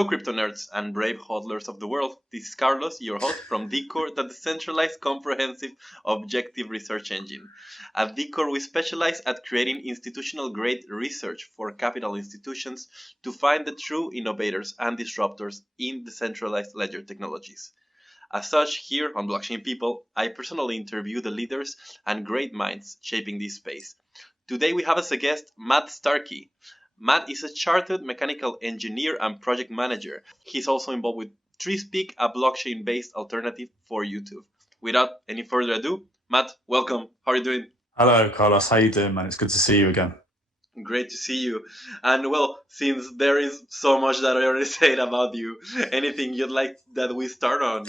Hello, crypto nerds and brave hodlers of the world. This is Carlos, your host from Decor, the Decentralized Comprehensive Objective Research Engine. At Decor, we specialize at creating institutional-grade research for capital institutions to find the true innovators and disruptors in decentralized ledger technologies. As such, here on Blockchain People, I personally interview the leaders and great minds shaping this space. Today we have as a guest Matt Starkey. Matt is a chartered mechanical engineer and project manager. He's also involved with 3speak, a blockchain-based alternative for YouTube. Without any further ado, Matt, welcome. How are you doing? Hello, Carlos. How you doing, man? It's good to see you again. Great to see you. And well, since there is so much that I already said about you, anything you'd like that we start on?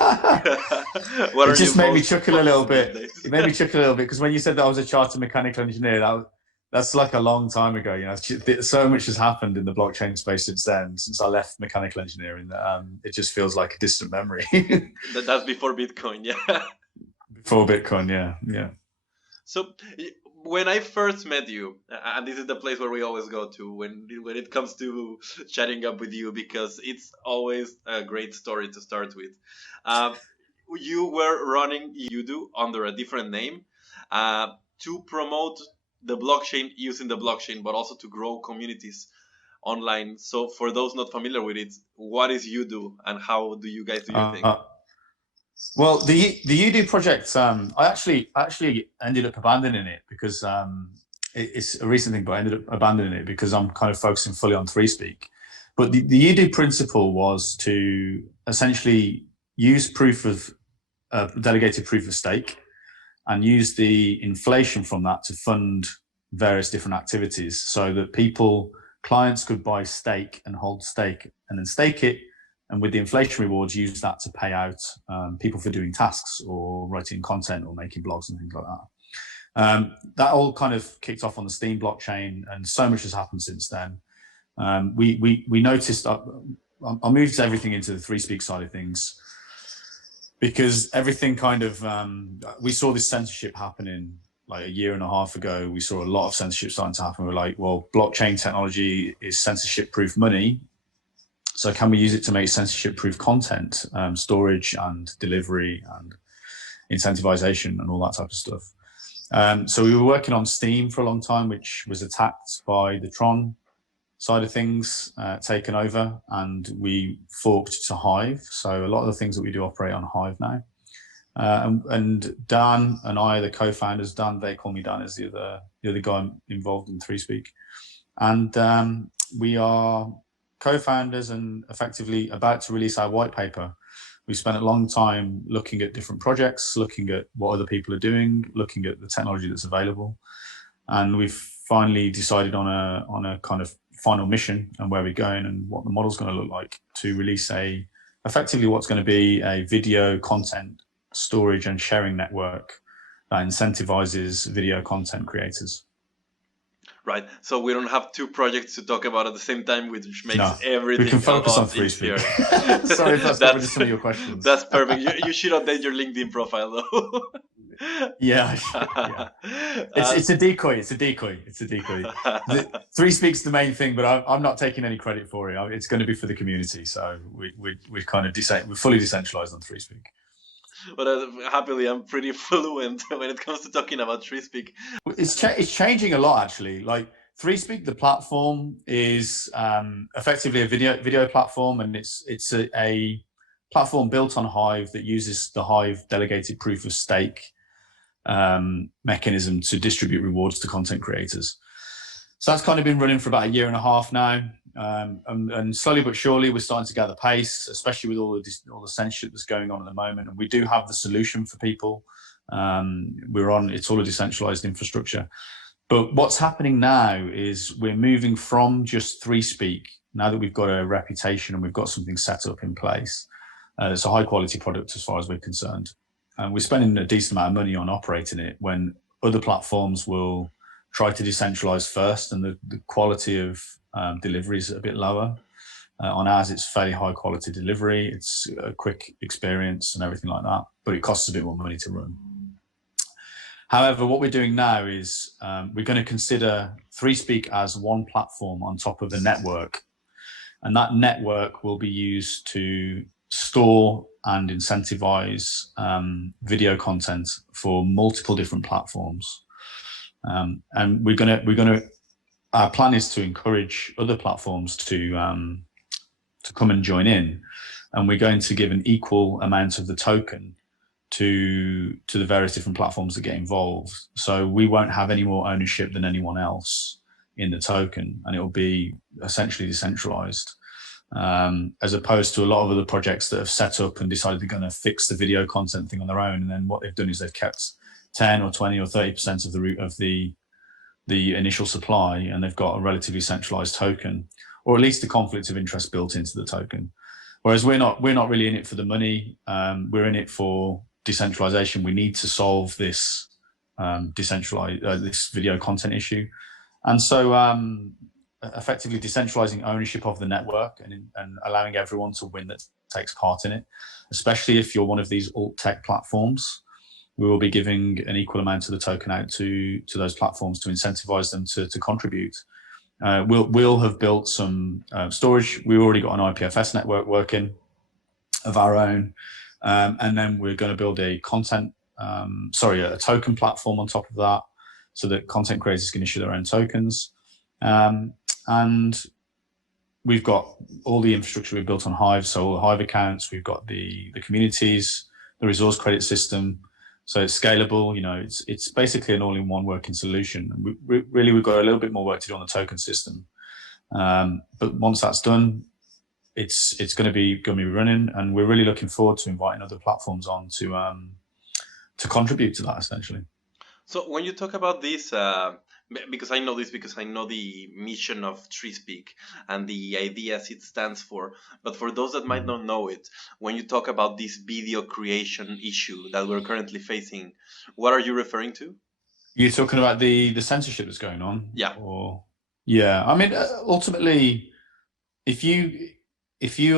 It just made me chuckle a little bit. It made me chuckle a little bit because when you said that I was a chartered mechanical engineer, that's like a long time ago. You know, so much has happened in the blockchain space since then. Since I left mechanical engineering, it just feels like a distant memory. That's before Bitcoin, yeah. Before Bitcoin, yeah. So when I first met you, and this is the place where we always go to when it comes to chatting up with you, because it's always a great story to start with. You were running Udo under a different name to promote the blockchain, using the blockchain, but also to grow communities online. So for those not familiar with it, what is Udo and how do you guys do your thing? Well, the Udo project, I actually ended up abandoning it because it's a recent thing, but I ended up abandoning it because I'm kind of focusing fully on 3speak. But the Udo principle was to essentially use delegated proof of stake and use the inflation from that to fund various different activities so that clients could buy stake and hold stake and then stake it. And with the inflation rewards, use that to pay out people for doing tasks or writing content or making blogs and things like that. That all kind of kicked off on the Steam blockchain, and so much has happened since then. We noticed I moved everything into the 3speak side of things because everything kind of we saw this censorship happening like a year and a half ago. We saw a lot of censorship starting to happen. We're like, well, blockchain technology is censorship-proof money. So can we use it to make censorship-proof content, storage and delivery and incentivization and all that type of stuff? So we were working on Steam for a long time, which was attacked by the Tron side of things, taken over, and we forked to Hive. So a lot of the things that we do operate on Hive now. And Dan and I are the co-founders. Dan, they call me Dan, is the other guy involved in 3speak. And we are co-founders and effectively about to release our white paper. We spent a long time looking at different projects, looking at what other people are doing, looking at the technology that's available. And we've finally decided on a kind of final mission and where we're going and what the model's going to look like to release effectively what's going to be a video content storage and sharing network that incentivizes video content creators. Right, so we don't have two projects to talk about at the same time, which makes everything. We can focus on 3speak. Sorry if that's covered some of your questions. That's perfect. You should update your LinkedIn profile, though. Yeah. It's a decoy. It's a decoy. 3speak's the main thing, but I'm not taking any credit for it. It's going to be for the community. So we're kind of we're fully decentralized on 3speak. But happily, I'm pretty fluent when it comes to talking about 3speak. It's changing a lot, actually. Like 3speak, the platform is effectively a video platform, and it's a platform built on Hive that uses the Hive delegated proof of stake mechanism to distribute rewards to content creators. So that's kind of been running for about a year and a half now. And slowly but surely we're starting to gather pace, especially with all the censorship that's going on at the moment. And we do have the solution for people. It's all a decentralized infrastructure. But what's happening now is we're moving from just 3speak, now that we've got a reputation and we've got something set up in place. It's a high quality product as far as we're concerned. And we're spending a decent amount of money on operating it when other platforms will try to decentralize first, and the quality of delivery is a bit lower. On ours, it's fairly high quality delivery. It's a quick experience and everything like that, but it costs a bit more money to run. However, what we're doing now is we're going to consider 3speak as one platform on top of a network. And that network will be used to store and incentivize video content for multiple different platforms. And our plan is to encourage other platforms to come and join in, and we're going to give an equal amount of the token to the various different platforms that get involved. So we won't have any more ownership than anyone else in the token, and it will be essentially decentralized, as opposed to a lot of other projects that have set up and decided they're going to fix the video content thing on their own, and then what they've done is they've kept 10 or 20 or 30% of the root of the initial supply, and they've got a relatively centralized token, or at least a conflict of interest built into the token. Whereas we're not really in it for the money. We're in it for decentralization. We need to solve this this video content issue, and so effectively decentralizing ownership of the network and allowing everyone to win that takes part in it, especially if you're one of these alt tech platforms. We will be giving an equal amount of the token out to those platforms to incentivize them to contribute. We'll have built some storage. We've already got an IPFS network working of our own, and then we're going to build a token platform on top of that, so that content creators can issue their own tokens. And we've got all the infrastructure we've built on Hive, so all the Hive accounts. We've got the communities, the resource credit system. So it's scalable, it's basically an all-in-one working solution. And we've got a little bit more work to do on the token system. But once that's done, it's going to be running, and we're really looking forward to inviting other platforms on to contribute to that, essentially. So when you talk about this, because I know the mission of 3speak and the ideas it stands for. But for those that might not know it, when you talk about this video creation issue that we're currently facing, what are you referring to? You're talking about the censorship that's going on? Yeah. I mean, ultimately, if you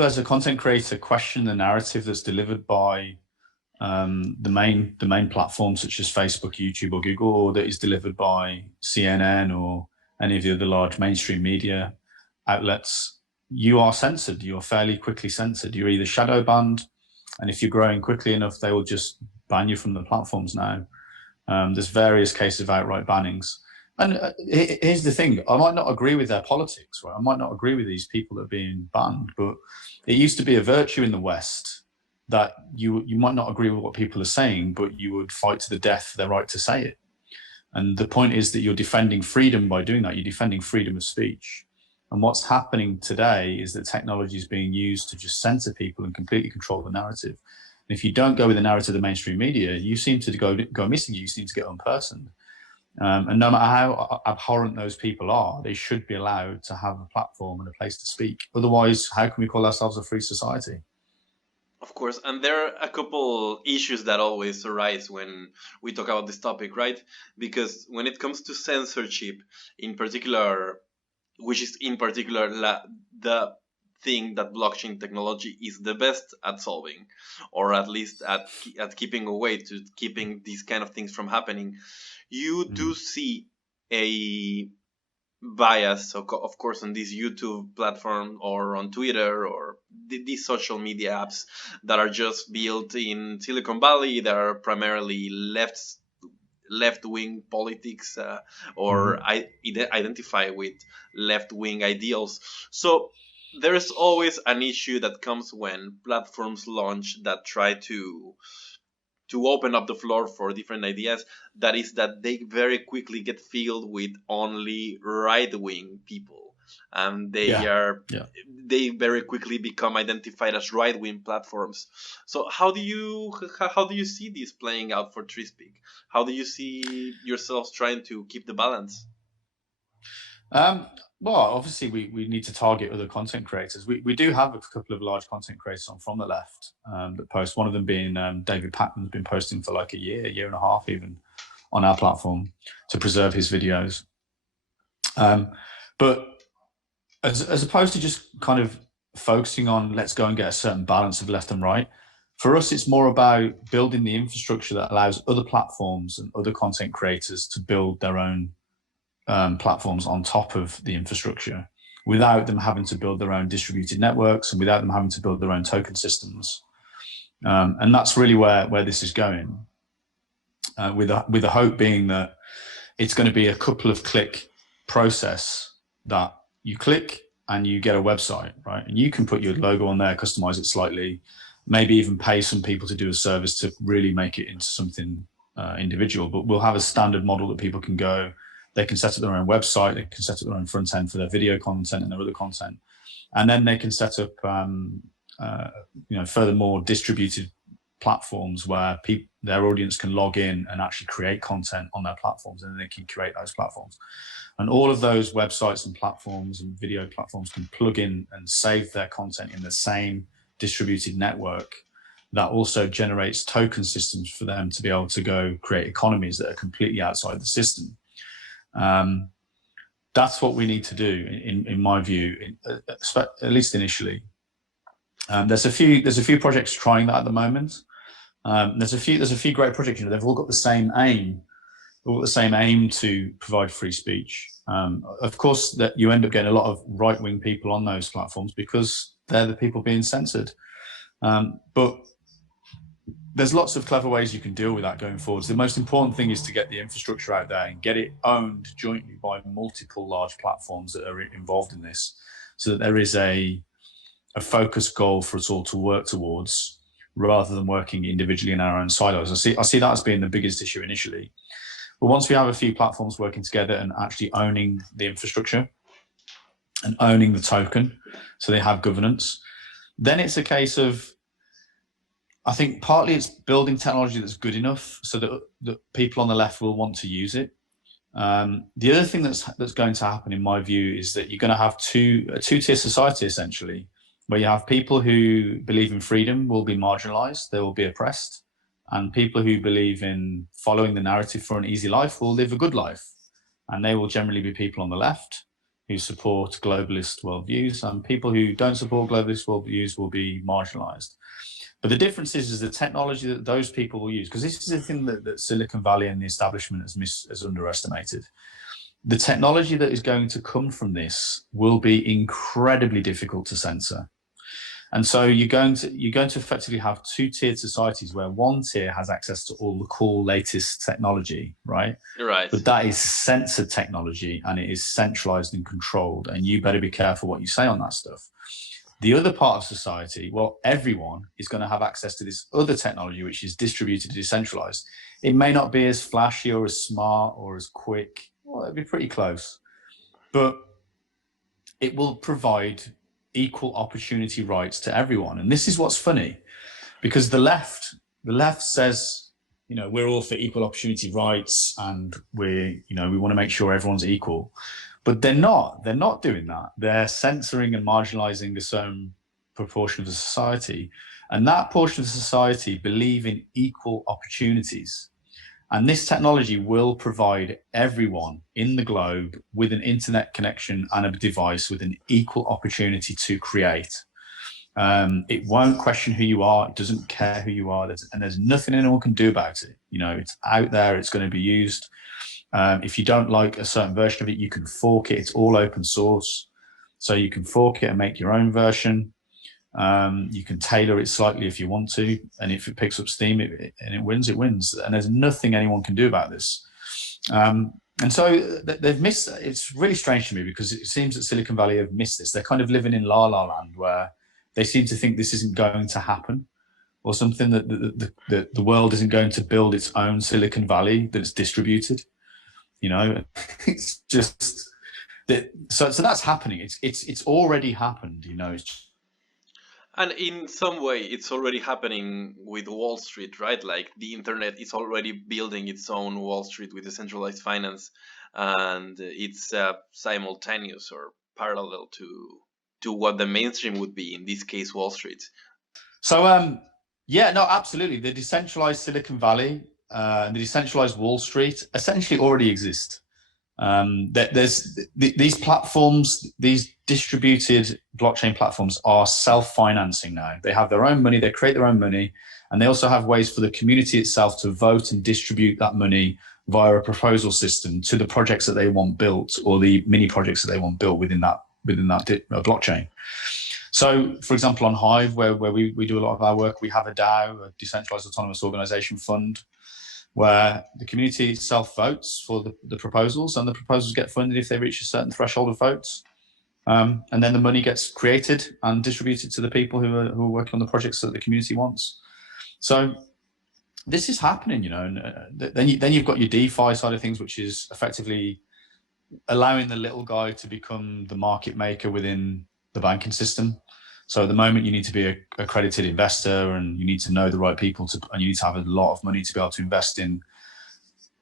as a content creator question the narrative that's delivered by the main platforms such as Facebook, YouTube, or Google, or that is delivered by CNN or any of the other large mainstream media outlets, you are censored. You're fairly quickly censored. You're either shadow banned, and if you're growing quickly enough, they will just ban you from the platforms now. There's various cases of outright bannings. And here's the thing, I might not agree with their politics, right? I might not agree with these people that are being banned, but it used to be a virtue in the West that you might not agree with what people are saying, but you would fight to the death for their right to say it. And the point is that you're defending freedom by doing that. You're defending freedom of speech. And what's happening today is that technology is being used to just censor people and completely control the narrative. And if you don't go with the narrative of the mainstream media, you seem to go missing. You seem to get unpersoned. And no matter how abhorrent those people are, they should be allowed to have a platform and a place to speak. Otherwise, how can we call ourselves a free society? Of course, and there are a couple issues that always arise when we talk about this topic, right? Because when it comes to censorship, in particular, the thing that blockchain technology is the best at solving, or at least at keeping away to keeping these kind of things from happening, you do see a bias, so of course, on this YouTube platform or on Twitter or these social media apps that are just built in Silicon Valley, that are primarily left-wing politics or identify with left-wing ideals. So there's always an issue that comes when platforms launch that try to open up the floor for different ideas. That is that they very quickly get filled with only right-wing people, and they very quickly become identified as right-wing platforms. So how do you see this playing out for 3speak? How do you see yourselves trying to keep the balance? Well, obviously, we need to target other content creators. We do have a couple of large content creators on from the left that post. One of them being David Patton's been posting for like a year and a half even on our platform to preserve his videos. But as opposed to just kind of focusing on let's go and get a certain balance of left and right, for us, it's more about building the infrastructure that allows other platforms and other content creators to build their own platforms on top of the infrastructure. without them having to build their own distributed networks and without them having to build their own token systems. And that's really where this is going, with the hope being that it's going to be a couple of click process that you click and you get a website, right? And you can put your logo on there, customize it slightly, maybe even pay some people to do a service to really make it into something individual. But we'll have a standard model that people can go, they can set up their own website, they can set up their own front end for their video content and their other content. And then they can set up, furthermore distributed platforms where their audience can log in and actually create content on their platforms, and then they can curate those platforms. And all of those websites and platforms and video platforms can plug in and save their content in the same distributed network that also generates token systems for them to be able to go create economies that are completely outside the system. That's what we need to do, in my view, at least initially. There's a few projects trying that at the moment. There's a few great projects. They've all got the same aim. All the same aim to provide free speech. Of course, that you end up getting a lot of right-wing people on those platforms because they're the people being censored. But there's lots of clever ways you can deal with that going forwards. The most important thing is to get the infrastructure out there and get it owned jointly by multiple large platforms that are involved in this, so that there is a focused goal for us all to work towards, rather than working individually in our own silos. I see that as being the biggest issue initially. But once we have a few platforms working together and actually owning the infrastructure and owning the token, so they have governance, then it's a case of, I think partly it's building technology that's good enough so that people on the left will want to use it. The other thing that's going to happen, in my view, is that you're going to have a two-tier society, essentially, where you have people who believe in freedom will be marginalized, they will be oppressed, and people who believe in following the narrative for an easy life will live a good life. And they will generally be people on the left who support globalist worldviews, and people who don't support globalist worldviews will be marginalized. But the difference is the technology that those people will use, because this is the thing that Silicon Valley and the establishment has underestimated. The technology that is going to come from this will be incredibly difficult to censor. And so you're going to effectively have two-tiered societies where one tier has access to all the cool latest technology, right? Right. But that is censored technology, and it is centralized and controlled, and you better be careful what you say on that stuff. The other part of society, well, everyone is going to have access to this other technology, which is distributed, decentralized. It may not be as flashy or as smart or as quick. Well, it'll be pretty close, but it will provide equal opportunity rights to everyone. And this is what's funny, because the left says, we're all for equal opportunity rights, and we want to make sure everyone's equal. But they're not doing that. They're censoring and marginalizing a certain proportion of the society. And that portion of the society believe in equal opportunities. And this technology will provide everyone in the globe with an internet connection and a device with an equal opportunity to create. It won't question who you are. It doesn't care who you are. There's nothing anyone can do about it. It's out there. It's going to be used. If you don't like a certain version of it, you can fork it. It's all open source. So you can fork it and make your own version. You can tailor it slightly if you want to. And if it picks up steam and it wins, it wins. And there's nothing anyone can do about this. And so they've missed. It's really strange to me, because it seems that Silicon Valley have missed this. They're kind of living in la la land, where they seem to think this isn't going to happen, or something that the world isn't going to build its own Silicon Valley that's distributed. It's just that. So that's happening. It's already happened. And in some way, it's already happening with Wall Street, right? Like the internet is already building its own Wall Street with decentralized finance, and it's simultaneous or parallel to what the mainstream would be, in this case, Wall Street. So, absolutely. The decentralized Silicon Valley and the decentralized Wall Street essentially already exist. There's these platforms, these distributed blockchain platforms are self-financing now. They have their own money, they create their own money, and they also have ways for the community itself to vote and distribute that money via a proposal system to the projects that they want built, or the mini projects that they want built within blockchain. So, for example, on Hive, where we do a lot of our work, we have a DAO, a Decentralized Autonomous Organization Fund, where the community itself votes for the proposals, and the proposals get funded if they reach a certain threshold of votes. And then the money gets created and distributed to the people who are working on the projects that the community wants. So this is happening, you know. And then you've got your DeFi side of things, which is effectively allowing the little guy to become the market maker within the banking system. So at the moment, you need to be a accredited investor, and you need to know the right people and you need to have a lot of money to be able to invest in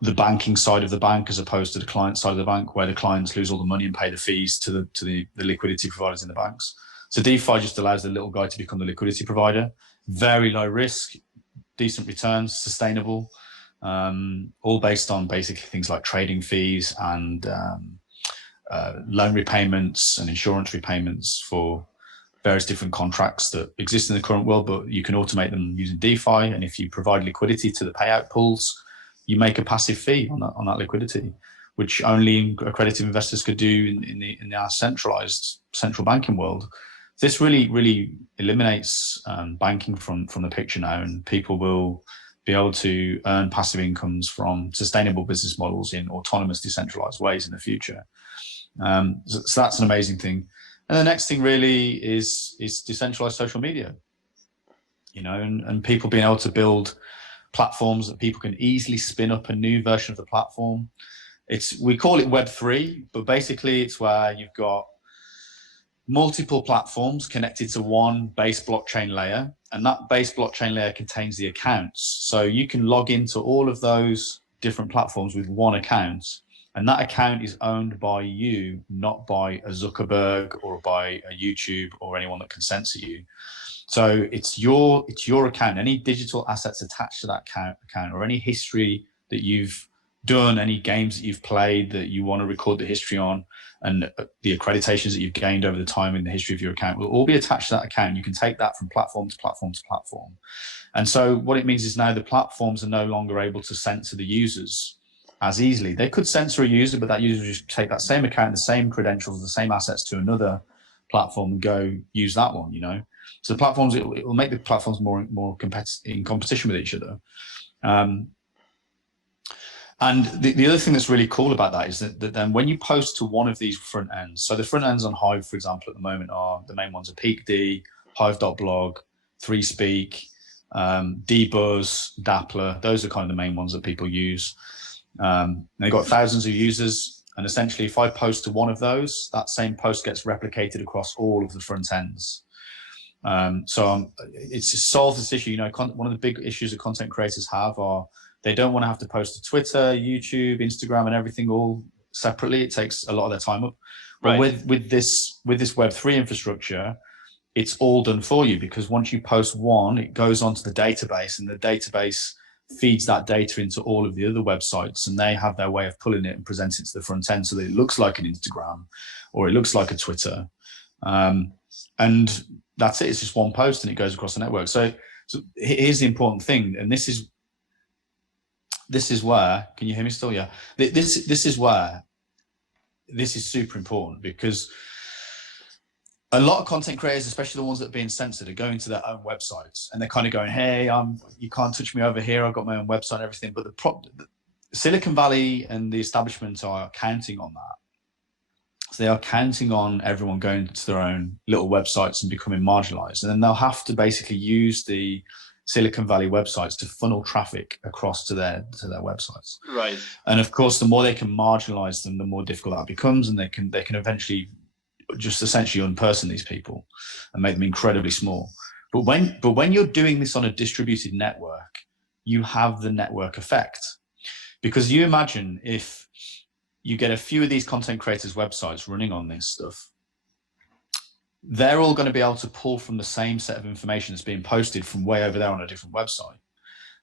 the banking side of the bank, as opposed to the client side of the bank, where the clients lose all the money and pay the fees to the liquidity providers in the banks. So DeFi just allows the little guy to become the liquidity provider. Very low risk, decent returns, sustainable, all based on basically things like trading fees and loan repayments and insurance repayments for various different contracts that exist in the current world, but you can automate them using DeFi. And if you provide liquidity to the payout pools, you make a passive fee on that liquidity, which only accredited investors could do in our centralized central banking world. This really eliminates banking from the picture now, and people will be able to earn passive incomes from sustainable business models in autonomous, decentralized ways in the future. So that's an amazing thing. And the next thing really is decentralized social media, you know, and people being able to build platforms that people can easily spin up a new version of the platform. We call it Web3, but basically it's where you've got multiple platforms connected to one base blockchain layer, and that base blockchain layer contains the accounts. So you can log into all of those different platforms with one account, and that account is owned by you, not by a Zuckerberg or by a YouTube or anyone that can censor you. So it's your account. Any digital assets attached to that account, or any history that you've done, any games that you've played that you want to record the history on, and the accreditations that you've gained over the time in the history of your account will all be attached to that account. You can take that from platform to platform to platform. And so what it means is now the platforms are no longer able to censor the users as easily. They could censor a user, but that user would just take that same account, the same credentials, the same assets to another platform and go use that one, you know. So the platforms, it will make the platforms more in competition with each other. And the other thing that's really cool about that is that then when you post to one of these front ends, so the front ends on Hive, for example, at the moment the main ones are PeakD, Hive.blog, 3speak, Dbuzz, Dappler. Those are kind of the main ones that people use. They've got thousands of users, and essentially if I post to one of those, that same post gets replicated across all of the front ends. It's just solved this issue. You know, one of the big issues that content creators have are they don't want to have to post to Twitter, YouTube, Instagram, and everything all separately. It takes a lot of their time up. Right. But with this Web3 infrastructure, it's all done for you, because once you post one, it goes onto the database, and the database feeds that data into all of the other websites, and they have their way of pulling it and presenting it to the front end so that it looks like an Instagram or it looks like a Twitter. And that's it. It's just one post and it goes across the network. So here's the important thing, and this is where, can you hear me still? Yeah. This is where this is super important, because a lot of content creators, especially the ones that are being censored, are going to their own websites and they're kind of going, hey, you can't touch me over here. I've got my own website and everything. But the Silicon Valley and the establishment are counting on that. So they are counting on everyone going to their own little websites and becoming marginalized. And then they'll have to basically use the Silicon Valley websites to funnel traffic across to their websites. Right. And of course, the more they can marginalize them, the more difficult that becomes, and they can eventually just essentially unperson these people and make them incredibly small. But when you're doing this on a distributed network, you have the network effect. Because you imagine if you get a few of these content creators' websites running on this stuff, they're all going to be able to pull from the same set of information that's being posted from way over there on a different website.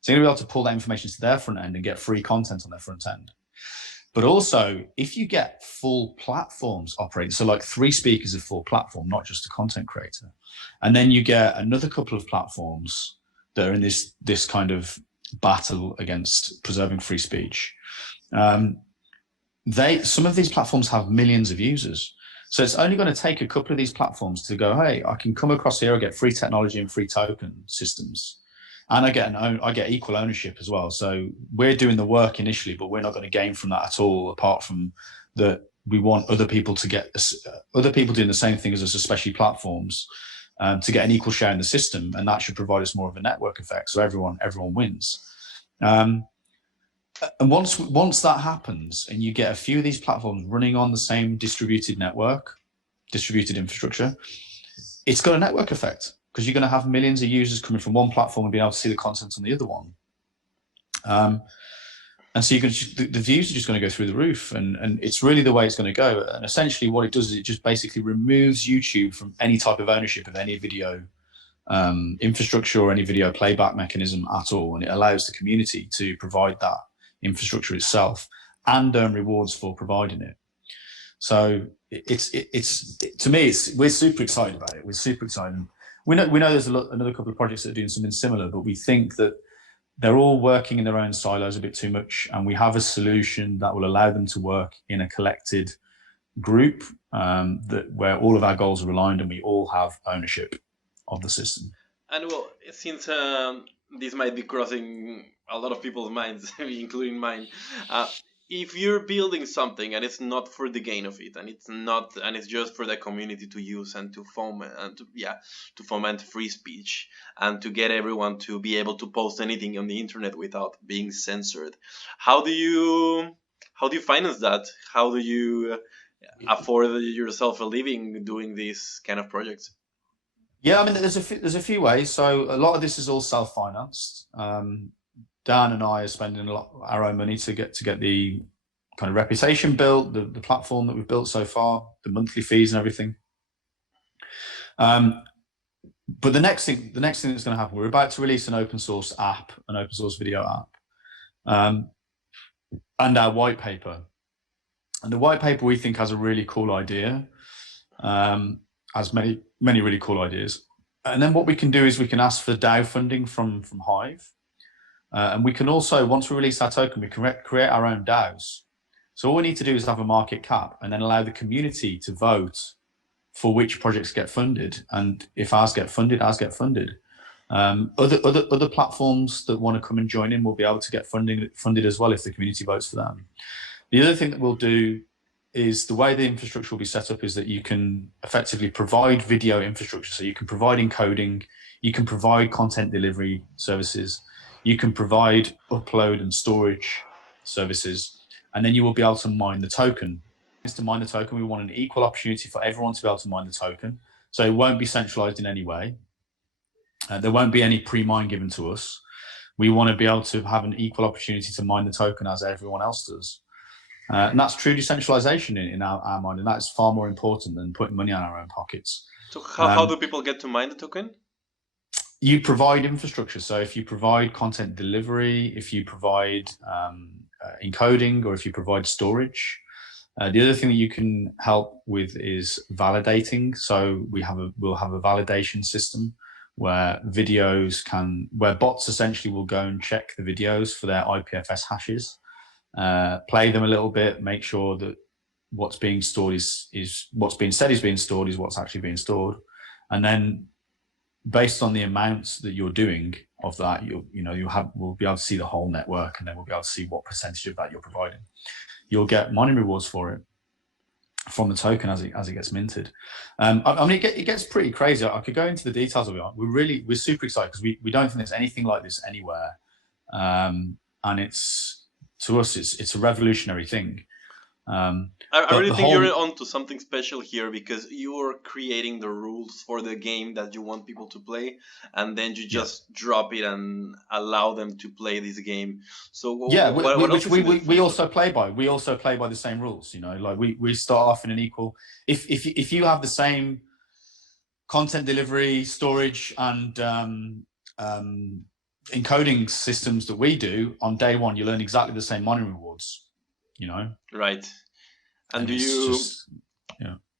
So you're going to be able to pull that information to their front end and get free content on their front end. But also, if you get full platforms operating, so like 3speak is a full platform, not just a content creator, and then you get another couple of platforms that are in this kind of battle against preserving free speech. Some of these platforms have millions of users. So it's only going to take a couple of these platforms to go, hey, I can come across here, I get free technology and free token systems, and I get equal ownership as well. So we're doing the work initially, but we're not going to gain from that at all, apart from that we want other people to get other people doing the same thing as us, especially platforms, to get an equal share in the system, and that should provide us more of a network effect. So everyone wins. And once that happens, and you get a few of these platforms running on the same distributed network, distributed infrastructure, it's got a network effect, because you're going to have millions of users coming from one platform and being able to see the content on the other one. And so the views are just going to go through the roof, and it's really the way it's going to go. And essentially what it does is it just basically removes YouTube from any type of ownership of any video infrastructure or any video playback mechanism at all. And it allows the community to provide that infrastructure itself and earn rewards for providing it. So to me, we're super excited about it. We're super excited. We know there's another couple of projects that are doing something similar, but we think that they're all working in their own silos a bit too much, and we have a solution that will allow them to work in a collected group, where all of our goals are aligned and we all have ownership of the system. And well, since this might be crossing a lot of people's minds, including mine, if you're building something and it's not for the gain of it, and it's just for the community to use and to foment free speech and to get everyone to be able to post anything on the internet without being censored, how do you finance that? How do you afford yourself a living doing these kind of projects? Yeah, I mean, there's a few ways. So a lot of this is all self-financed. Dan and I are spending a lot of our own money to get the kind of reputation built, the platform that we've built so far, the monthly fees and everything. But the next thing that's going to happen, we're about to release an open source app, an open source video app, and our white paper. And the white paper we think has a really cool idea, has many really cool ideas. And then what we can do is we can ask for DAO funding from Hive. And we can also, once we release our token, we can create our own DAOs. So all we need to do is have a market cap and then allow the community to vote for which projects get funded. And if ours get funded, ours get funded. Other platforms that want to come and join in will be able to get funded as well if the community votes for them. The other thing that we'll do is, the way the infrastructure will be set up is that you can effectively provide video infrastructure. So you can provide encoding, you can provide content delivery services, you can provide upload and storage services, and then you will be able to mine the token. To mine the token, we want an equal opportunity for everyone to be able to mine the token. So it won't be centralized in any way. There won't be any pre-mine given to us. We want to be able to have an equal opportunity to mine the token as everyone else does. And that's true decentralization in our mind, and that's far more important than putting money on our own pockets. So how do people get to mine the token? You provide infrastructure. So if you provide content delivery, if you provide encoding, or if you provide storage. The other thing that you can help with is validating. So we'll have a validation system where bots essentially will go and check the videos for their IPFS hashes, play them a little bit, make sure that what's being stored is what's being said is being stored is what's actually being stored. And then based on the amounts that you're doing of that, we'll be able to see the whole network, and then we'll be able to see what percentage of that you're providing. You'll get mining rewards for it from the token as it gets minted. I mean, it gets pretty crazy. I could go into the details of it. We're super excited because we don't think there's anything like this anywhere, and to us it's a revolutionary thing. I really think you're onto something special here, because you're creating the rules for the game that you want people to play, and then you just drop it and allow them to play this game. So we also play by. We also play by the same rules. Like we start off in an equal. If you have the same content delivery, storage, and encoding systems that we do, on day one, you learn exactly the same mining rewards. Right. And do you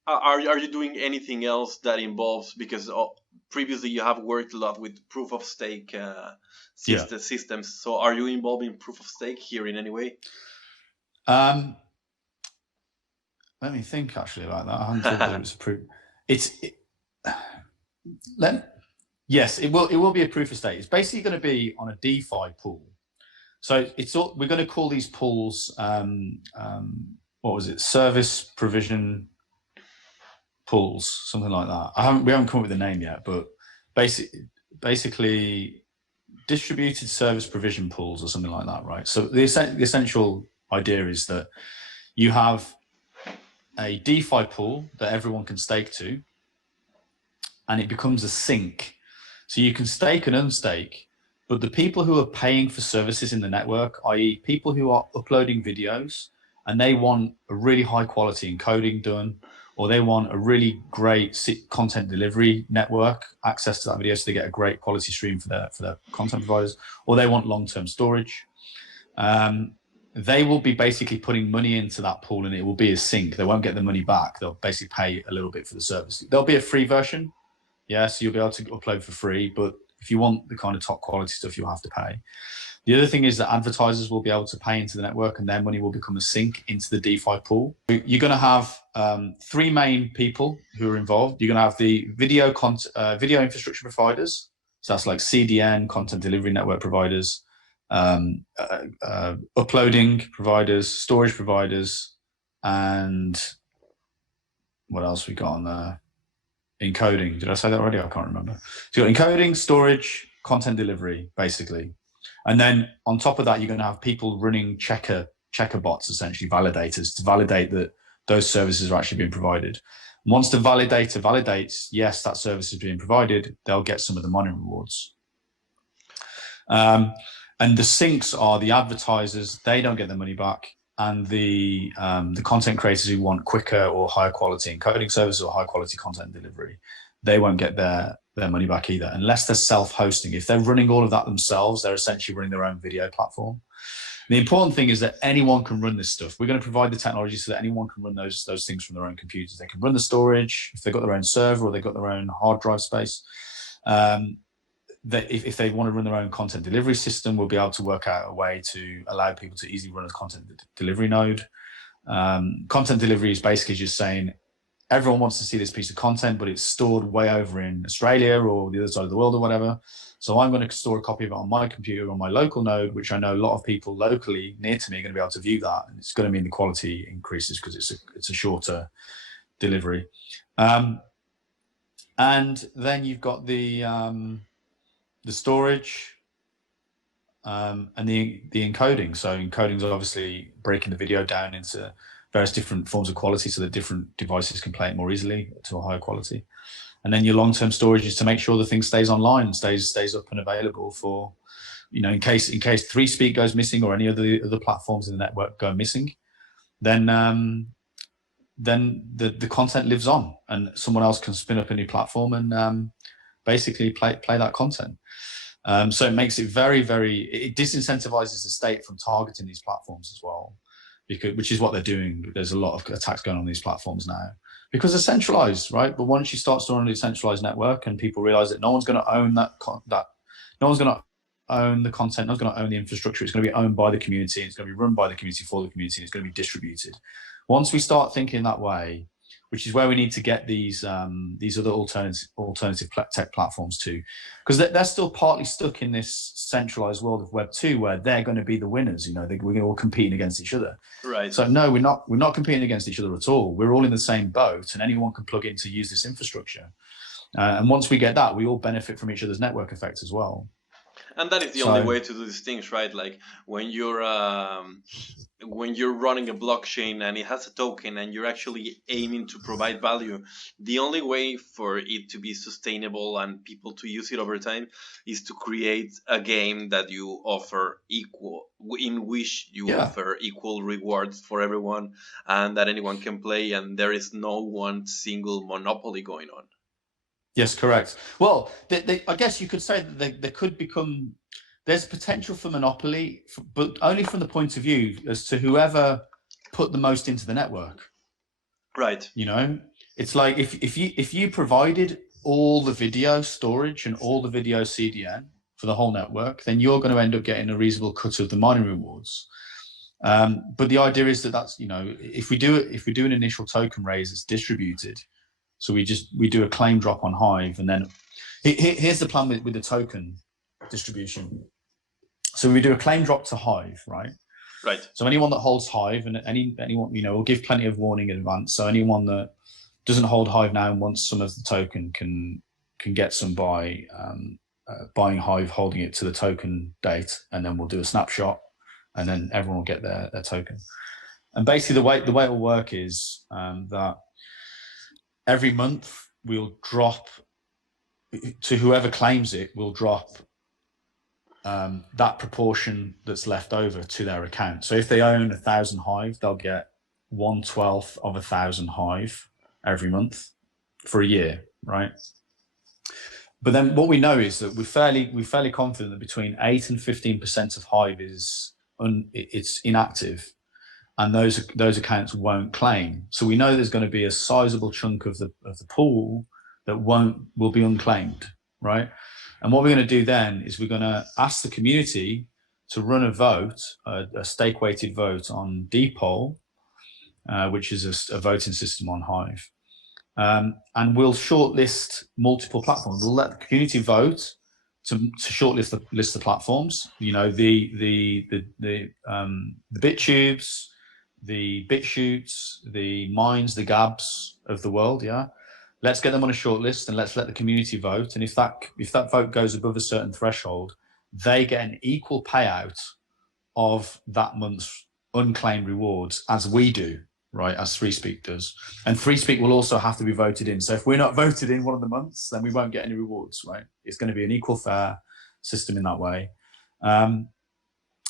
are you doing anything else that involves, because previously you have worked a lot with proof of stake systems, so are you involved in proof of stake here in any way? Let me think actually about that. I hadn't thought that it was a proof. Yes, it will be a proof of stake. It's basically going to be on a DeFi pool. So we're going to call these pools what was it? Service provision pools, something like that. We haven't come up with a name yet, but basically distributed service provision pools or something like that, right? So the essential idea is that you have a DeFi pool that everyone can stake to, and it becomes a sink. So you can stake and unstake, but the people who are paying for services in the network, i.e. people who are uploading videos and they want a really high quality encoding done, or they want a really great content delivery network access to that video so they get a great quality stream for their content providers, or they want long-term storage. They will be basically putting money into that pool and it will be a sink. They won't get the money back. They'll basically pay a little bit for the service. There'll be a free version. Yeah, so you'll be able to upload for free, but if you want the kind of top quality stuff, you'll have to pay. The other thing is that advertisers will be able to pay into the network and their money will become a sink into the DeFi pool. You're going to have three main people who are involved. You're going to have the video infrastructure providers. So that's like CDN, content delivery network providers, uploading providers, storage providers, and what else we got on there? Encoding. Did I say that already? I can't remember. So you've got encoding, storage, content delivery, basically. And then on top of that, you're going to have people running checker bots, essentially validators, to validate that those services are actually being provided. Once the validator validates, yes, that service is being provided, they'll get some of the money rewards. And the sinks are the advertisers, they don't get their money back. And the content creators who want quicker or higher quality encoding services or high quality content delivery, they won't get their money back either, unless they're self-hosting. If they're running all of that themselves, they're essentially running their own video platform. The important thing is that anyone can run this stuff. We're going to provide the technology so that anyone can run those things from their own computers. They can run the storage, if they've got their own server or they've got their own hard drive space. If they want to run their own content delivery system, we'll be able to work out a way to allow people to easily run a content delivery node. Content delivery is basically just saying, everyone wants to see this piece of content, but it's stored way over in Australia or the other side of the world or whatever. So I'm going to store a copy of it on my computer, on my local node, which I know a lot of people locally near to me are going to be able to view that. And it's going to mean the quality increases because it's a shorter delivery. And then you've got the storage and the encoding. So encoding is obviously breaking the video down into various different forms of quality so that different devices can play it more easily to a higher quality. And then your long-term storage is to make sure the thing stays online and stays up and available for, in case 3speak goes missing or any other platforms in the network go missing, then the content lives on and someone else can spin up a new platform and basically play that content. So it makes it it disincentivizes the state from targeting these platforms as well, which is what they're doing. There's a lot of attacks going on these platforms now because they're centralized, right? But once you start storing a decentralized network and people realize that no one's going to own no one's going to own the content, no one's going to own the infrastructure. It's going to be owned by the community. It's going to be run by the community for the community. It's going to be distributed. Once we start thinking that way, which is where we need to get these other alternative tech platforms to, because they're still partly stuck in this centralized world of Web 2 where they're going to be the winners. We're all competing against each other. Right. So no, we're not competing against each other at all. We're all in the same boat, and anyone can plug in to use this infrastructure. And once we get that, we all benefit from each other's network effects as well. And that is the only way to do these things, right? Like when you're running a blockchain and it has a token and you're actually aiming to provide value, the only way for it to be sustainable and people to use it over time is to create a game that you offer in which you offer equal rewards for everyone and that anyone can play, and there is no one single monopoly going on. Yes, correct. Well, I guess you could say that they could become. There's potential for monopoly, but only from the point of view as to whoever put the most into the network. Right. It's like if you provided all the video storage and all the video CDN for the whole network, then you're going to end up getting a reasonable cut of the mining rewards. But the idea is that's, if we do an initial token raise, it's distributed. So we do a claim drop on Hive, and then here's the plan with the token distribution. So we do a claim drop to Hive, right? Right. So anyone that holds Hive, and anyone, we'll give plenty of warning in advance. So anyone that doesn't hold Hive now and wants some of the token can get some by buying Hive, holding it to the token date, and then we'll do a snapshot, and then everyone will get their token. And basically the way it will work is that every month we'll drop to whoever claims it, we'll drop that proportion that's left over to their account. So if they own 1,000 Hive, they'll get 1/12 of 1,000 Hive every month for a year, right? But then what we know is that we're fairly confident that between 8 and 15% of Hive it's inactive, and those accounts won't claim. So we know there's going to be a sizable chunk of the pool that will be unclaimed, right? And what we're going to do then is we're going to ask the community to run a vote, a stake-weighted vote on Dpoll, which is a voting system on Hive. And we'll shortlist multiple platforms. We'll let the community vote to shortlist the platforms. The BitTubes, the BitChutes, the Minds, the Gabs of the world. Yeah, let's get them on a shortlist and let's let the community vote. And if that vote goes above a certain threshold, they get an equal payout of that month's unclaimed rewards as we do. Right, as 3speak does. And 3speak will also have to be voted in. So if we're not voted in one of the months, then we won't get any rewards, right? It's going to be an equal fair system in that way. And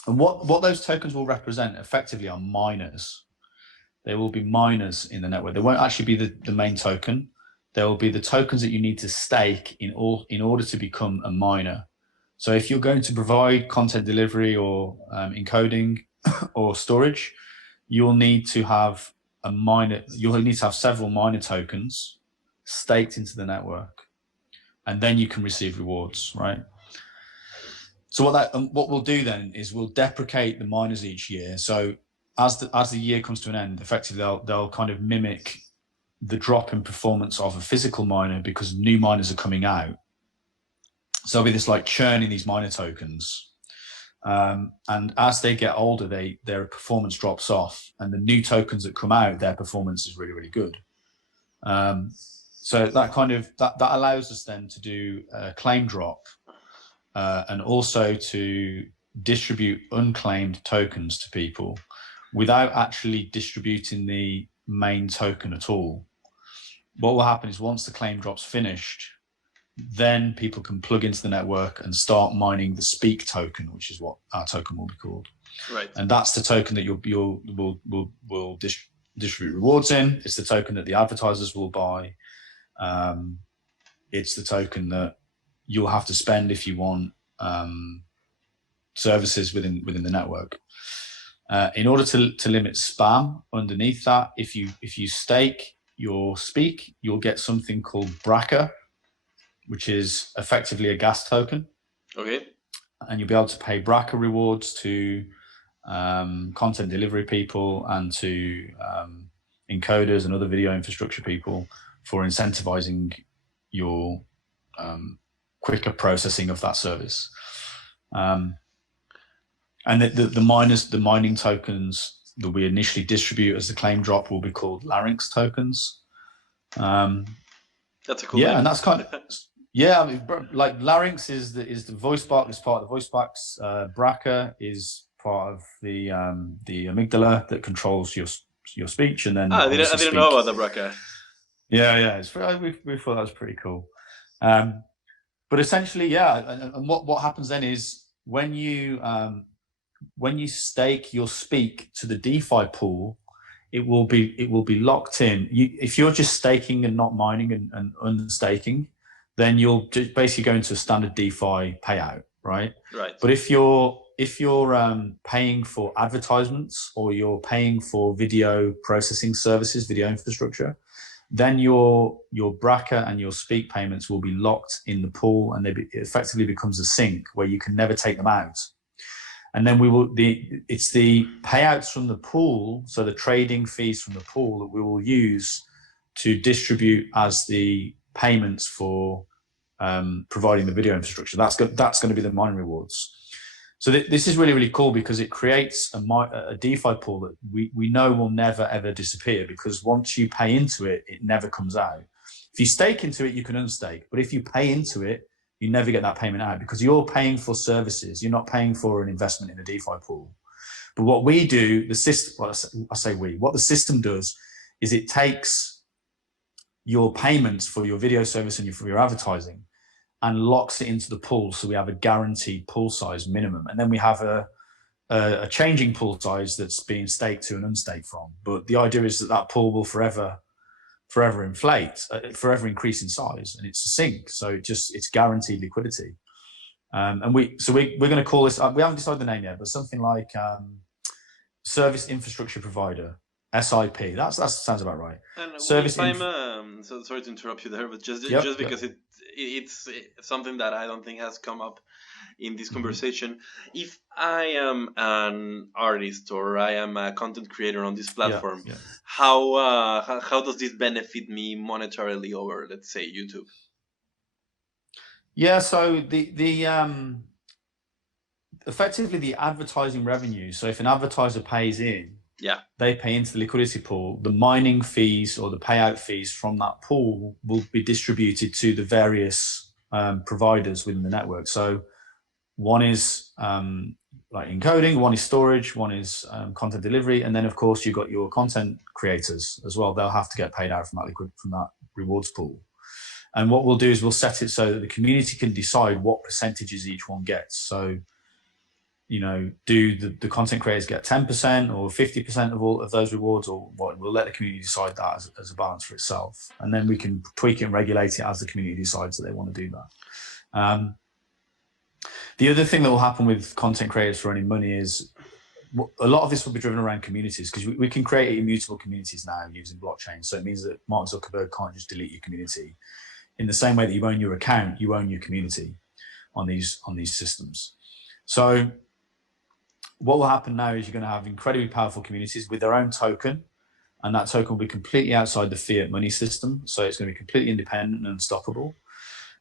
what those tokens will represent effectively are miners. They will be miners in the network. They won't actually be the main token. There will be the tokens that you need to stake in order to become a miner. So if you're going to provide content delivery or encoding or storage, you'll need to have several miner tokens staked into the network, and then you can receive rewards, right? So what we'll do then is we'll deprecate the miners each year. So as the year comes to an end, effectively they'll kind of mimic the drop in performance of a physical miner because new miners are coming out. So there'll be this like churn in these miner tokens. And as they get older, their performance drops off, and the new tokens that come out, their performance is really, really good. So that allows us then to do a claim drop, and also to distribute unclaimed tokens to people without actually distributing the main token at all. What will happen is once the claim drop's finished, then people can plug into the network and start mining the Speak token, which is what our token will be called. Right. And that's the token that we'll distribute rewards in. It's the token that the advertisers will buy. It's the token that you'll have to spend if you want services within the network. In order to limit spam underneath that, if you stake your Speak, you'll get something called BRCA, which is effectively a gas token. Okay. And you'll be able to pay BRCA rewards to content delivery people and to encoders and other video infrastructure people for incentivizing your quicker processing of that service. And the mining tokens that we initially distribute as the claim drop will be called Larynx tokens. That's a cool name. And that's kind of I mean, like Larynx is the voice box, is part of the voice box. BRCA is part of the amygdala that controls your speech, and then I didn't know about the BRCA. Yeah, we thought that was pretty cool. But essentially, and what happens then is when you stake your Speak to the DeFi pool, it will be locked in. If you're just staking and not mining and unstaking, then you'll just basically go into a standard DeFi payout, right? Right. But if you're paying for advertisements or you're paying for video processing services, video infrastructure, then your BRCA and your Speak payments will be locked in the pool, and it effectively becomes a sink where you can never take them out. And then it's the payouts from the pool, so the trading fees from the pool, that we will use to distribute as the payments for providing the video infrastructure. That's going to be the mining rewards. So this is really, really cool, because it creates a DeFi pool that we know will never, ever disappear, because once you pay into it, it never comes out. If you stake into it, you can unstake. But if you pay into it, you never get that payment out, because you're paying for services. You're not paying for an investment in a DeFi pool. But what we do, the system, well, I say we, what the system does is it takes your payments for your video service and for your advertising and locks it into the pool. So we have a guaranteed pool size minimum. And then we have a changing pool size that's being staked to and unstaked from. But the idea is that pool will forever inflate, forever increase in size, and it's a sink. So it's guaranteed liquidity. And we're going to call this, we haven't decided the name yet, but something like Service Infrastructure Provider, SIP. That sounds about right. And Service. So sorry to interrupt you there, but just because it's something that I don't think has come up in this conversation. If I am an artist or I am a content creator on this platform, how does this benefit me monetarily over, let's say, YouTube? Yeah, so the effectively the advertising revenue. So if an advertiser pays in, they pay into the liquidity pool. The mining fees or the payout fees from that pool will be distributed to the various providers within the network. So one is like encoding, one is storage, one is content delivery, and then of course you've got your content creators as well. They'll have to get paid out from that rewards pool. And what we'll do is we'll set it so that the community can decide what percentages each one gets. So, do the content creators get 10% or 50% of all of those rewards, or what? We'll let the community decide that as a balance for itself. And then we can tweak it and regulate it as the community decides that they want to do that. The other thing that will happen with content creators for earning money is a lot of this will be driven around communities, because we can create immutable communities now using blockchain. So it means that Mark Zuckerberg can't just delete your community. In the same way that you own your account, you own your community on these systems. So what will happen now is you're going to have incredibly powerful communities with their own token, and that token will be completely outside the fiat money system. So it's going to be completely independent and unstoppable.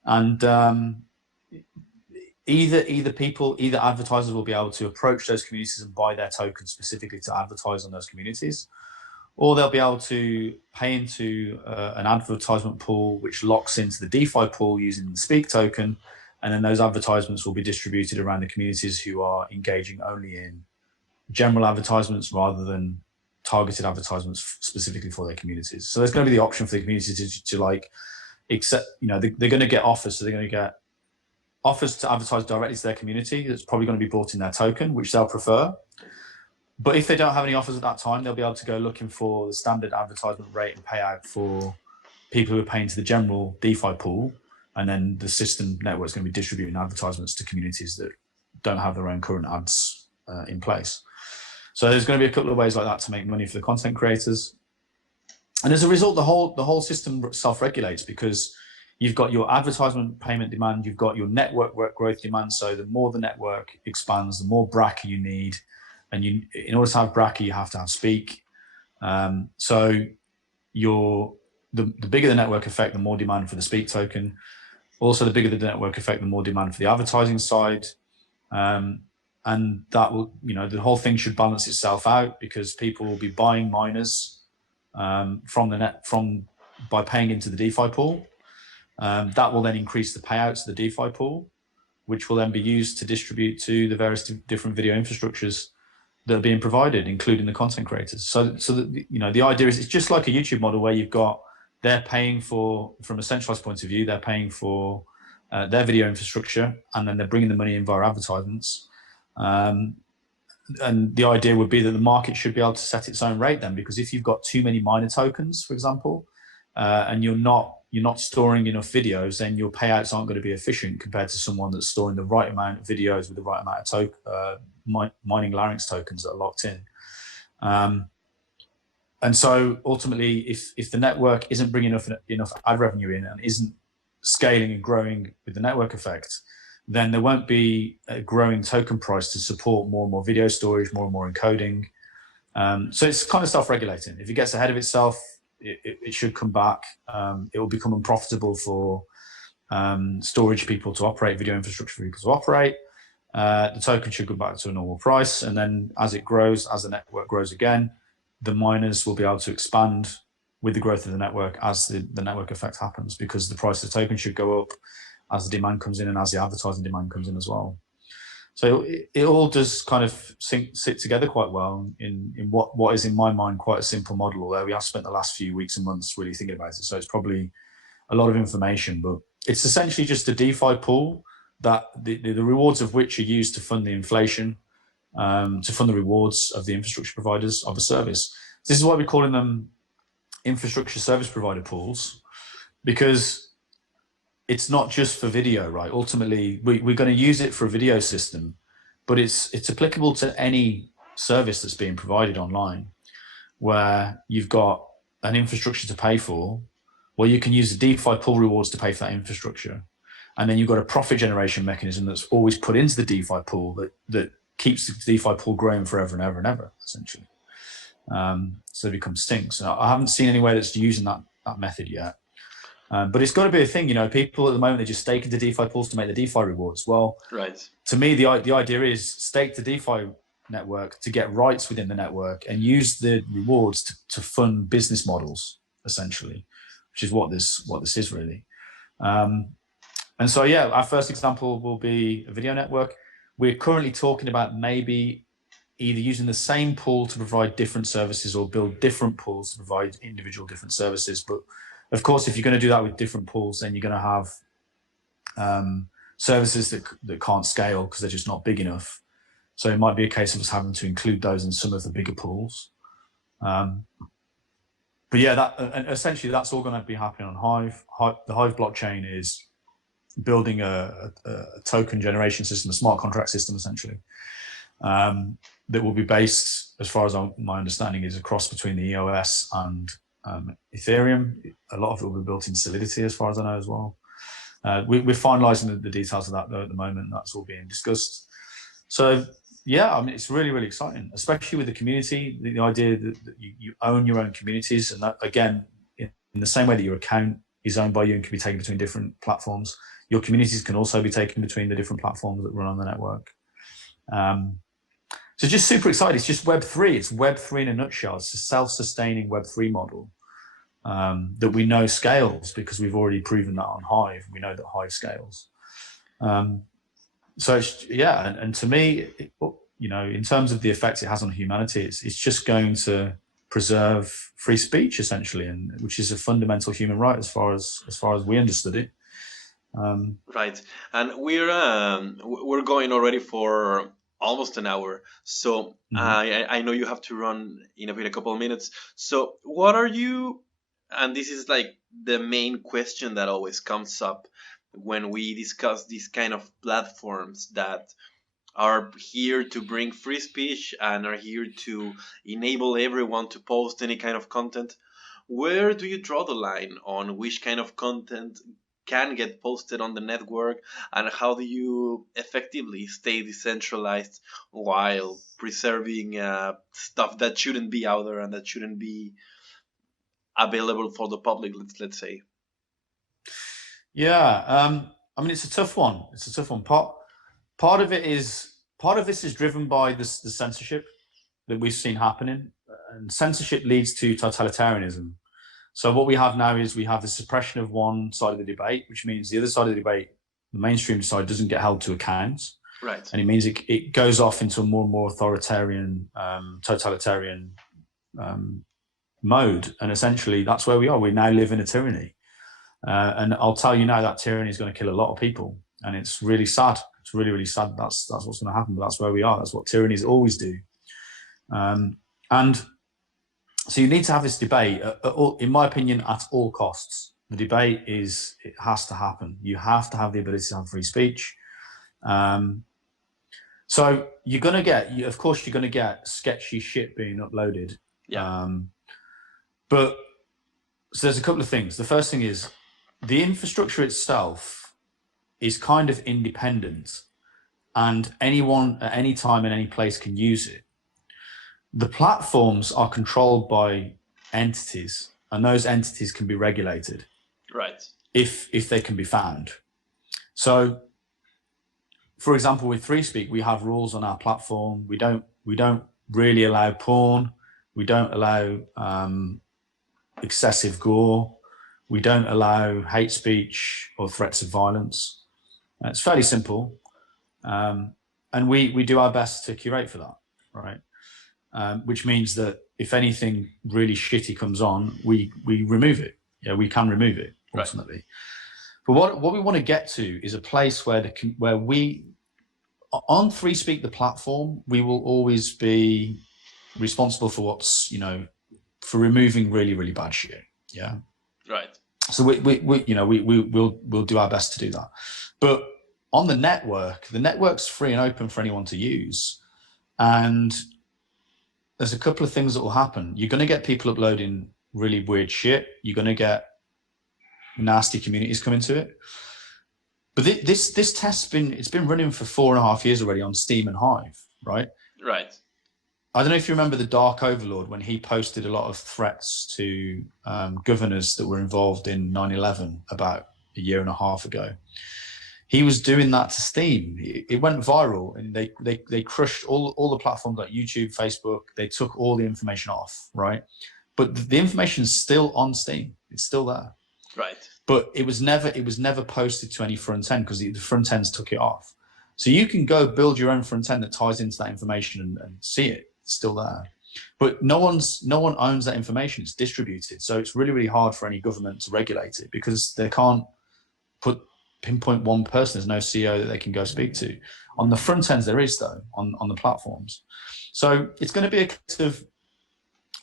And either advertisers will be able to approach those communities and buy their tokens specifically to advertise on those communities, or they'll be able to pay into an advertisement pool which locks into the DeFi pool using the Speak token, and then those advertisements will be distributed around the communities who are engaging only in general advertisements rather than targeted advertisements specifically for their communities. So there's going to be the option for the communities to like accept, they're going to get offers. So they're going to get offers to advertise directly to their community. That's probably going to be bought in their token, which they'll prefer. But if they don't have any offers at that time, they'll be able to go looking for the standard advertisement rate and payout for people who are paying to the general DeFi pool. And then the system network is going to be distributing advertisements to communities that don't have their own current ads in place. So there's going to be a couple of ways like that to make money for the content creators. And as a result, the whole system self-regulates, because you've got your advertisement payment demand, you've got your network work growth demand. So the more the network expands, the more BRCA you need. And in order to have BRCA, you have to have Speak. So the bigger the network effect, the more demand for the Speak token. Also, the bigger the network effect, the more demand for the advertising side. And that will, the whole thing should balance itself out, because people will be buying miners by paying into the DeFi pool. That will then increase the payouts of the DeFi pool, which will then be used to distribute to the various different video infrastructures that are being provided, including the content creators. So the idea is it's just like a YouTube model where they're paying for, from a centralized point of view, they're paying for their video infrastructure, and then they're bringing the money in via advertisements. And the idea would be that the market should be able to set its own rate then, because if you've got too many miner tokens, for example, and you're not storing enough videos, then your payouts aren't going to be efficient compared to someone that's storing the right amount of videos with the right amount of mining larynx tokens that are locked in. And so ultimately, if the network isn't bringing enough ad revenue in and isn't scaling and growing with the network effect, then there won't be a growing token price to support more and more video storage, more and more encoding. So it's kind of self-regulating. If it gets ahead of itself, it should come back. It will become unprofitable for storage people to operate, video infrastructure for people to operate. The token should go back to a normal price. And then as it grows, as the network grows again, the miners will be able to expand with the growth of the network as the network effect happens, because the price of the token should go up as the demand comes in and as the advertising demand comes in as well. So it all does kind of sit together quite well in what is, in my mind, quite a simple model, although we have spent the last few weeks and months really thinking about it. So it's probably a lot of information, but it's essentially just a DeFi pool that the rewards of which are used to fund the inflation, to fund the rewards of the infrastructure providers of a service. This is why we're calling them infrastructure service provider pools, because it's not just for video, right? Ultimately, we're going to use it for a video system, but it's applicable to any service that's being provided online, where you've got an infrastructure to pay for. Well, you can use the DeFi pool rewards to pay for that infrastructure. And then you've got a profit generation mechanism that's always put into the DeFi pool that keeps the DeFi pool growing forever and ever and ever, essentially. So it becomes stinks. And I haven't seen anywhere that's using that method yet. But it's got to be a thing, people at the moment, they just stake into DeFi pools to make the DeFi rewards. Well, right. To me, the idea is stake the DeFi network to get rights within the network and use the rewards to fund business models, essentially, which is what this is really. And so, yeah, our first example will be a video network. We're currently talking about maybe either using the same pool to provide different services or build different pools to provide individual different services. But of course, if you're going to do that with different pools, then you're going to have services that can't scale because they're just not big enough. So it might be a case of us having to include those in some of the bigger pools. But yeah, essentially that's all going to be happening on Hive. The Hive blockchain is building a token generation system, a smart contract system, essentially, that will be based, as far as my understanding, is a cross between the EOS and Ethereum. A lot of it will be built in Solidity, as far as I know, as well. We're finalizing the details of that, though, at the moment. That's all being discussed. So, yeah, I mean, it's really, really exciting, especially with the community, the idea that you own your own communities. And that, again, in the same way that your account is owned by you and can be taken between different platforms, your communities can also be taken between the different platforms that run on the network. So just super excited. It's just Web3. It's Web3 in a nutshell. It's a self-sustaining Web3 model that we know scales because we've already proven that on Hive. We know that Hive scales. So it's, yeah, and to me, in terms of the effect it has on humanity, it's just going to preserve free speech, essentially, and which is a fundamental human right as far as we understood it. Right, and we're going already for almost an hour, so I know you have to run in a couple of minutes. So what are you, and this is like the main question that always comes up when we discuss these kind of platforms that are here to bring free speech and are here to enable everyone to post any kind of content. Where do you draw the line on which kind of content can get posted on the network, and how do you effectively stay decentralized while preserving stuff that shouldn't be out there and that shouldn't be available for the public, let's say? Yeah, I mean, it's a tough one. Part of this is driven by the censorship that we've seen happening, and censorship leads to totalitarianism. So what we have now is we have the suppression of one side of the debate, which means the other side of the debate, the mainstream side, doesn't get held to account. Right. And it means it goes off into a more and more authoritarian, totalitarian mode. And essentially, that's where we are. We now live in a tyranny. And I'll tell you now that tyranny is going to kill a lot of people. And it's really sad. It's really, really sad. That's what's going to happen. But that's where we are. That's what tyrannies always do. And so you need to have this debate, in my opinion, at all costs. The debate it has to happen. You have to have the ability to have free speech. So you're going to get sketchy shit being uploaded. Yeah. But so there's a couple of things. The first thing is the infrastructure itself is kind of independent, and anyone at any time in any place can use it. The platforms are controlled by entities, and those entities can be regulated, right? If they can be found. So, for example, with 3speak, we have rules on our platform. We don't really allow porn. We don't allow excessive gore. We don't allow hate speech or threats of violence. It's fairly simple, and we do our best to curate for that, right? Which means that if anything really shitty comes on, we remove it. Yeah, we can remove it ultimately. Right. But what we want to get to is a place where we on 3speak, the platform, we will always be responsible for what's, for removing really, really bad shit. Yeah. Right. So we'll do our best to do that. But on the network's free and open for anyone to use. And there's a couple of things that will happen. You're going to get people uploading really weird shit. You're going to get nasty communities coming to it. But this test's been running for 4.5 years already on Steam and Hive, right? Right. I don't know if you remember the Dark Overlord when he posted a lot of threats to governors that were involved in 9/11 about 1.5 years ago. He was doing that to Steam. It went viral, and they crushed all the platforms like YouTube, Facebook. They took all the information off, right? But the information's still on Steam. It's still there. Right. But it was never posted to any front end because the front ends took it off. So you can go build your own front end that ties into that information and see it. It's still there. But no one owns that information. It's distributed. So it's really, really hard for any government to regulate it because they can't pinpoint one person. There's no CEO that they can go speak to. On the front ends, there is, though, on the platforms. So it's going to be a case of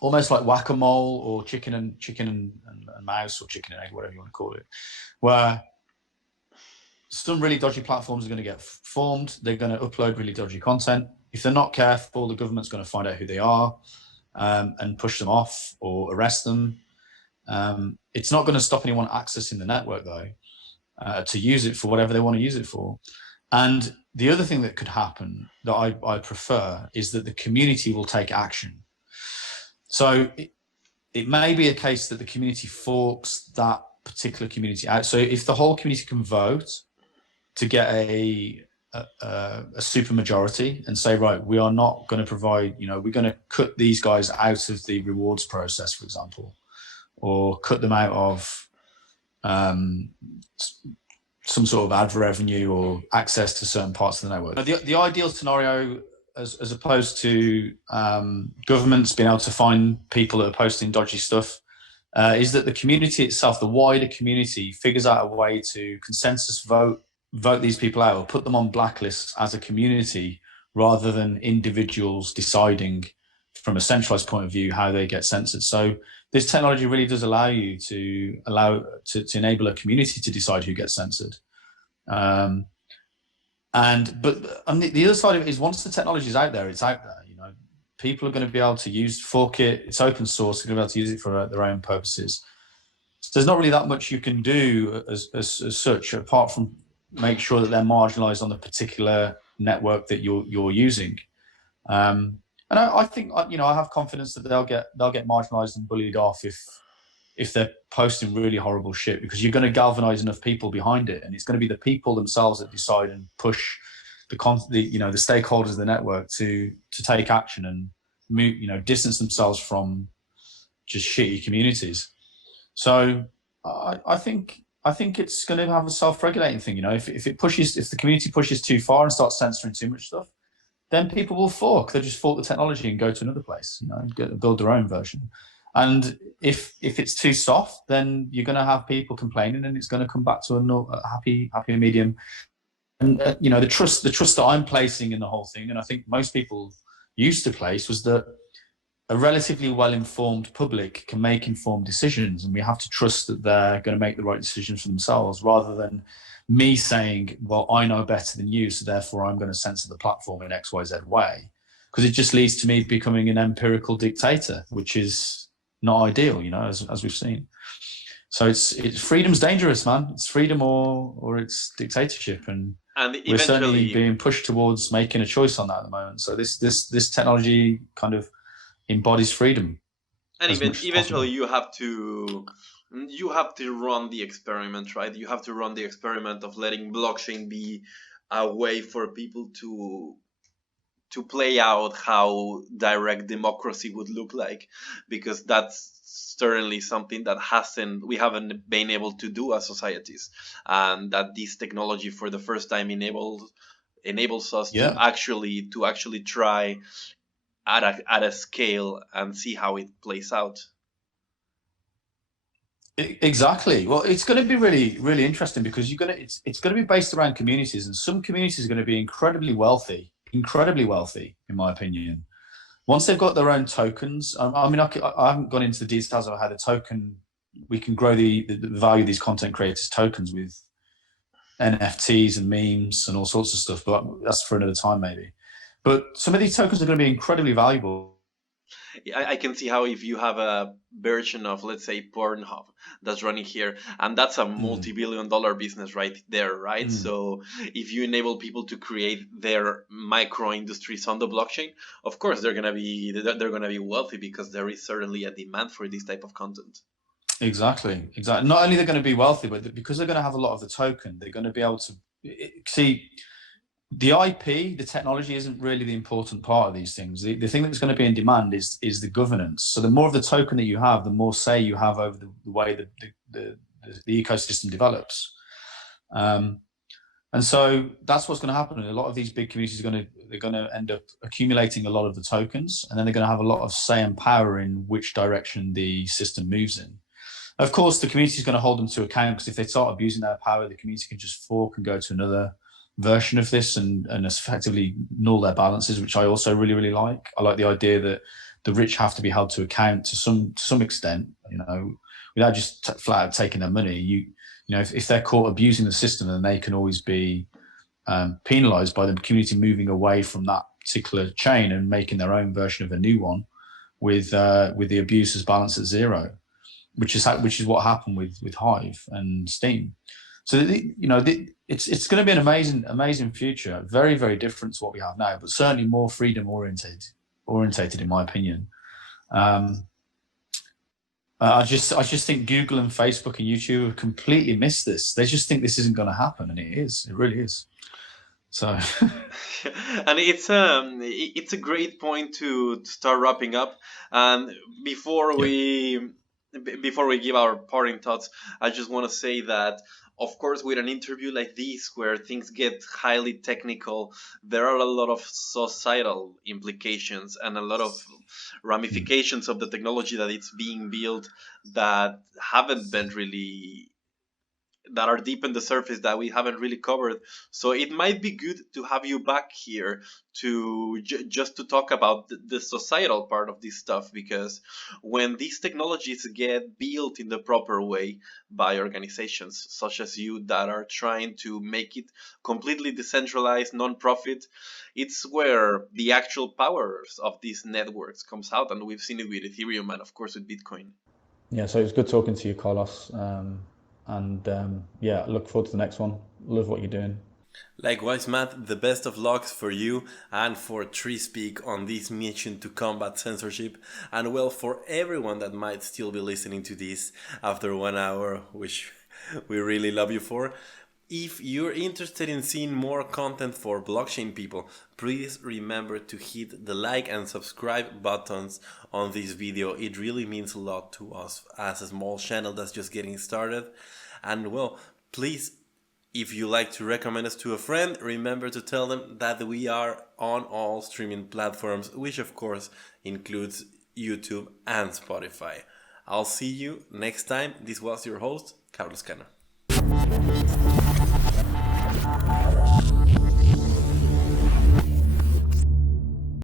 almost like whack-a-mole or chicken and mouse or chicken and egg, whatever you want to call it, where some really dodgy platforms are going to get formed. They're going to upload really dodgy content. If they're not careful, the government's going to find out who they are and push them off or arrest them. It's not going to stop anyone accessing the network, though, to use it for whatever they want to use it for. And the other thing that could happen that I prefer is that the community will take action. So it may be a case that the community forks that particular community out. So if the whole community can vote to get a super majority and say, right, we are not going to provide, we're going to cut these guys out of the rewards process, for example, or cut them out of some sort of ad revenue or access to certain parts of the network. The ideal scenario, as opposed to governments being able to find people that are posting dodgy stuff, is that the community itself, the wider community, figures out a way to consensus vote these people out or put them on blacklists as a community rather than individuals deciding from a centralized point of view how they get censored. So this technology really does allow you to enable a community to decide who gets censored. But the other side of it is once the technology is out there, it's out there. People are going to be able to fork it. It's open source. They're going to be able to use it for their own purposes. So there's not really that much you can do as such, apart from make sure that they're marginalized on the particular network that you're using. And I think I have confidence that they'll get marginalized and bullied off if they're posting really horrible shit, because you're going to galvanize enough people behind it, and it's going to be the people themselves that decide and push the stakeholders of the network to take action and move, distance themselves from just shitty communities. So I think it's going to have a self-regulating thing. If the community pushes too far and starts censoring too much stuff, then people will fork. They'll just fork the technology and go to another place, build their own version. And if it's too soft, then you're going to have people complaining, and it's going to come back to a happy medium. And the trust that I'm placing in the whole thing, and I think most people used to place, was that a relatively well-informed public can make informed decisions, and we have to trust that they're going to make the right decisions for themselves, rather than me saying, well, I know better than you, so therefore I'm going to censor the platform in XYZ way, because it just leads to me becoming an empirical dictator, which is not ideal, as we've seen. So it's freedom's dangerous, man. It's freedom or it's dictatorship, and we're certainly being pushed towards making a choice on that at the moment. So this technology kind of embodies freedom. And eventually you have to run the experiment, right? You have to run the experiment of letting blockchain be a way for people to play out how direct democracy would look like, because that's certainly something that we haven't been able to do as societies, and that this technology for the first time enables us to actually try at a scale and see how it plays out. Exactly. Well, it's going to be really, really interesting because it's going to be based around communities, and some communities are going to be incredibly wealthy, in my opinion. Once they've got their own tokens, I mean, I haven't gone into the details of how we can grow the value of these content creators' tokens with NFTs and memes and all sorts of stuff, but that's for another time maybe. But some of these tokens are going to be incredibly valuable. I can see how if you have a version of, let's say, Pornhub that's running here, and that's a multi-billion-dollar business right there, right? So if you enable people to create their micro industries on the blockchain, of course they're gonna be wealthy, because there is certainly a demand for this type of content. Exactly. Not only they're going to be wealthy, but because they're going to have a lot of the token, they're going to be able to see. The IP, the technology isn't really the important part of these things. The thing that's going to be in demand is the governance. So the more of the token that you have, the more say you have over the way the ecosystem develops. And so that's what's going to happen. A lot of these big communities they're going to end up accumulating a lot of the tokens, and then they're going to have a lot of say and power in which direction the system moves in. Of course, the community is going to hold them to account, because if they start abusing their power, the community can just fork and go to another version of this and effectively null their balances, which I also really, really like. I like the idea that the rich have to be held to account to some extent, without just flat out taking their money. If they're caught abusing the system, then they can always be penalized by the community moving away from that particular chain and making their own version of a new one with the abusers balanced at zero, which is what happened with Hive and Steam. So it's going to be an amazing future, very, very different to what we have now, but certainly more freedom orientated in my opinion. I just think Google and Facebook and YouTube have completely missed this. They just think this isn't going to happen, and it really is. So, and it's a great point to start wrapping up. And before we give our parting thoughts, I just want to say that, of course, with an interview like this, where things get highly technical, there are a lot of societal implications and a lot of ramifications of the technology that it's being built that are deep in the surface, that we haven't really covered. So it might be good to have you back here to just to talk about the societal part of this stuff, because when these technologies get built in the proper way by organizations such as you that are trying to make it completely decentralized, non-profit, it's where the actual powers of these networks comes out, and we've seen it with Ethereum and of course with Bitcoin. Yeah, so it's good talking to you, Carlos. Look forward to the next one. Love what you're doing. Likewise, Matt, the best of lucks for you and for 3speak on this mission to combat censorship, and well, for everyone that might still be listening to this after 1 hour, which we really love you for. If you're interested in seeing more content for blockchain people, please remember to hit the like and subscribe buttons on this video. It really means a lot to us as a small channel that's just getting started. And well, please, if you like to recommend us to a friend, remember to tell them that we are on all streaming platforms, which of course includes YouTube and Spotify. I'll see you next time. This was your host, Carlos Cano.